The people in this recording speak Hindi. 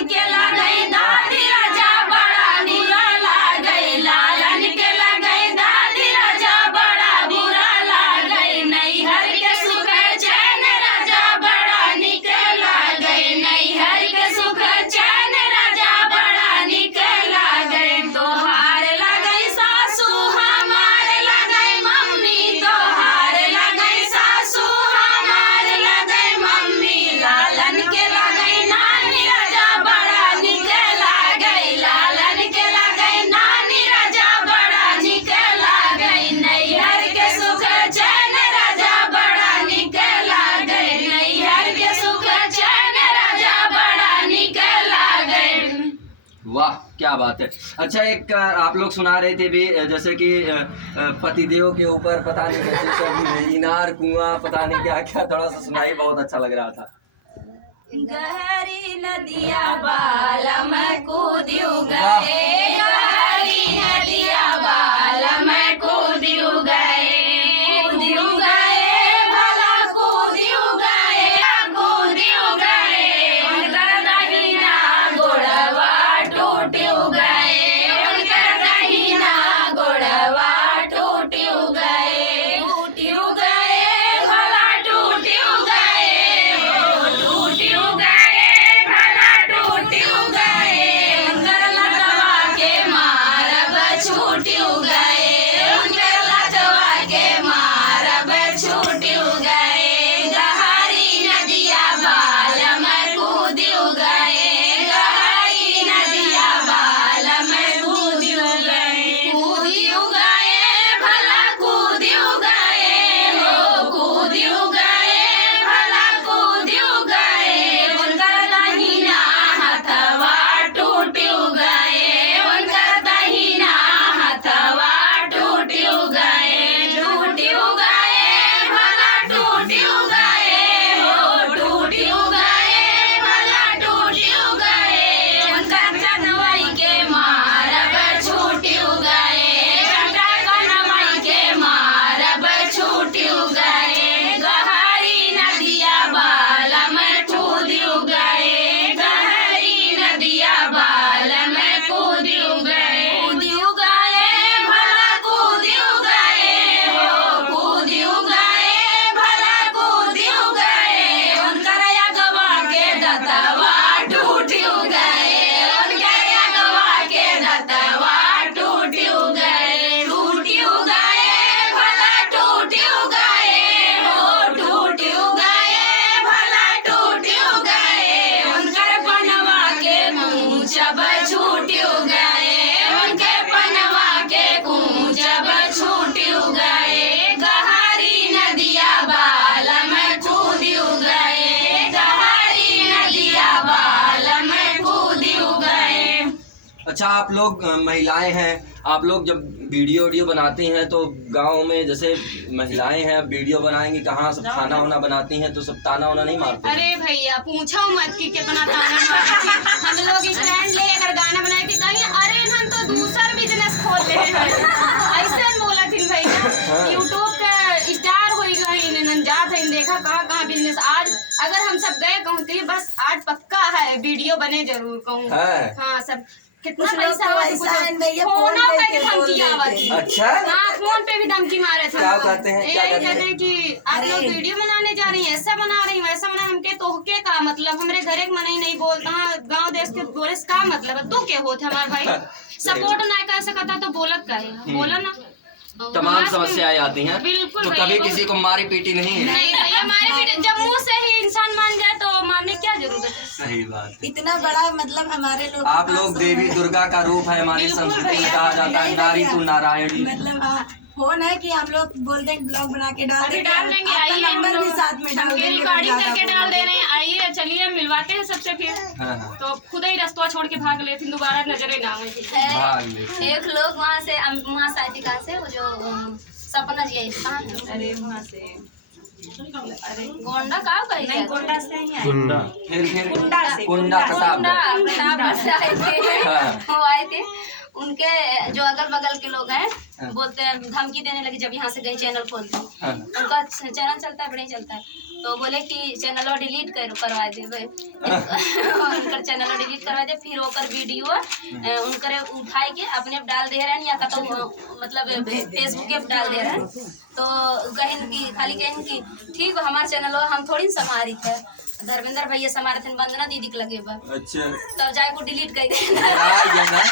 लालन के लगई दादी राजा बड़ा बुरा लागई, लालन के लगई दादी राजा बड़ा बुरा लागई, नैहर के सुख चैन राजा बड़ा निक लागई, नैहर के सुख चैन राजा बड़ा निक लागई। तोहार लगई सासू हमार लगई मम्मी, तोहार लगई सासू हमार लगई मम्मी, लालन के लगई नानी राजा बड़ा निक लागई, लालन के लगई नानी राजा बड़ा निक लागई, नैहर के सुख चैन राजा बड़ा निक लागई, नैहर के सुख चैन राजा बड़ा निक लागई। वाह क्या बात है। अच्छा एक आप लोग सुना रहे थे भी जैसे कि पतिदेव के ऊपर पता नहीं कैसे सब इनार कुआं पता नहीं क्या क्या, थोड़ा सा सुनाई, बहुत अच्छा लग रहा था। गहरी नदिया बालम कूदियो गए, गहरी नदिया बालम कूदियो गए, कूदियो गए भला कूदियो गए, कूदियो गए उनकर दहिना गोड़वा टूटियो गए, उनकर दहिना गोड़वा टूटियो गए, टूटियो गए भला टूटियो गए, टूटियो गए भला टूटियो गए, उनकर लटवा के मारब छूटियो गए, उनकर लटवा के मारब छूटियो गए, गहरी नदिया बालम कूदियो गए, गहरी नदिया बालम कूदियो गए, कूदियो गए भला कूदियो गए, हो कूदियो गए भला कूदियो गए, उनकर दहिना हथवा टूटियो गए, उनकर दहिना हथवा टूटियो गए, टूटियो गए भला टूटियो गए, हो टूटियो गए भला टूटियो गए, उनकर कनवई के मारब छूटियो गए, उनकर कनवई के मारब छूटियो गए, गहरी नदिया बालम कूदियो गए, गहरी नदिया बालम कूदियो गए, कूदियो गए भला कूदियो गए, हो कूदियो गए भला कूदियो गए, उनकर अगवा के दतवा टूटियो गए, उनकर अगवा के दतवा टूटियो गए, टूटियो गए भला टूटियो गए, हो टूटियो गए भला टूटियो गए, उनकर पनवा के कूचब छूटियो गए, उनके पनवा के कूचब छूटियो गए, गहरी नदिया बालम कूदियो गए, गहरी नदिया बालम कूदियो गए। अच्छा आप लोग महिलाएं हैं, आप लोग जब वीडियो बनाती हैं तो गांव में जैसे महिलाएं हैं वीडियो बनाएंगी, कहाँ सब खाना वाना बनाती हैं तो सब ताना वाना नहीं मारते? अरे भैया पूछो मत कि कितना ताना मारती थी। हम लोग स्टैंड ले अगर गाना बनाए थे कहीं, अरे हम तो दूसर बिजनेस खोल ले हैं ऐसे बोला थी भैया, यूट्यूब पे स्टार हो गई जात है, देखा कहाँ कहाँ बिजनेस। आज अगर हम सब गए कहूँ तो बस आज पक्का है वीडियो बने जरूर कहूँ। हाँ सब कितना पैसा फोन पे धमकी आवाज़। अच्छा हाँ फोन पे भी धमकी मारे थे। क्या कहते हैं? क्या यही कहते कहते हैं कि आप लोग वीडियो बनाने जा रही हैं, ऐसा बना रही हैं वैसा बना, हमके तोहके का मतलब, हमारे घरे के मना ही नहीं बोलता, गांव देश के बोले का मतलब है, तू क्या होते हमारे भाई सपोर्ट ना कर सकता तो बोलत का है, बोला ना तमाम समस्याएं आती हैं। बिल्कुल तो भैया, कभी किसी को मारी पीटी नहीं है? नहीं भैया मारे पीटे, जब मुंह से ही इंसान मान जाए तो मारने क्या जरूरत है। सही बात। इतना बड़ा मतलब हमारे लोग, आप लोग देवी दुर्गा का रूप है, हमारी संस्कृति में कहा जाता है नारी तू नारायणी। मतलब फोन है कि हम लोग बोलते हैं ब्लॉग बना के डाल अभी देंगे, डाल देंगे, आपका आइए नंबर भी साथ में डाल देंगे, रिकॉर्डिंग करके डाल दे रहे हैं, आइए चलिए मिलवाते हैं सबसे फिर। हाँ। तो खुद ही रास्ता छोड़ के भाग लेते हैं, दोबारा नजरे ना आए। भाग ले। एक लोग वहाँ से कहाँ से वो जो सपना जी है कहाँ है? अरे वहाँ से अरे गोंडा कहाँ कही नहीं गोंडा से ही आए। कुंडा फिर कुंडा से। कुंडा प्रताप प्रताप से आए थे। हाँ। वो आए थे, उनके जो अगल बगल के लोग हैं हाँ। बोलते हैं, धमकी देने लगी जब यहाँ से गई चैनल खोलती। हाँ। उनका चैनल चलता है, बढ़िया चलता है, तो बोले कि चैनल डिलीट करवा देवे। उनकर चैनल डिलीट करवा दे, फिर ओकर वीडियो उनकर उठाई के अपने आप डाल दे रहे हैं, या तो मतलब फेसबुक पे डाल दे रहे हैं। तो कहें कि खाली कहें कि ठीक है हमारे चैनल हम थोड़ी समारी थे, धर्मेंद्र भैया समारे थे, वंदना दीदी के लगे बा, अच्छा तब जाए को डिलीट कर आ, ये ना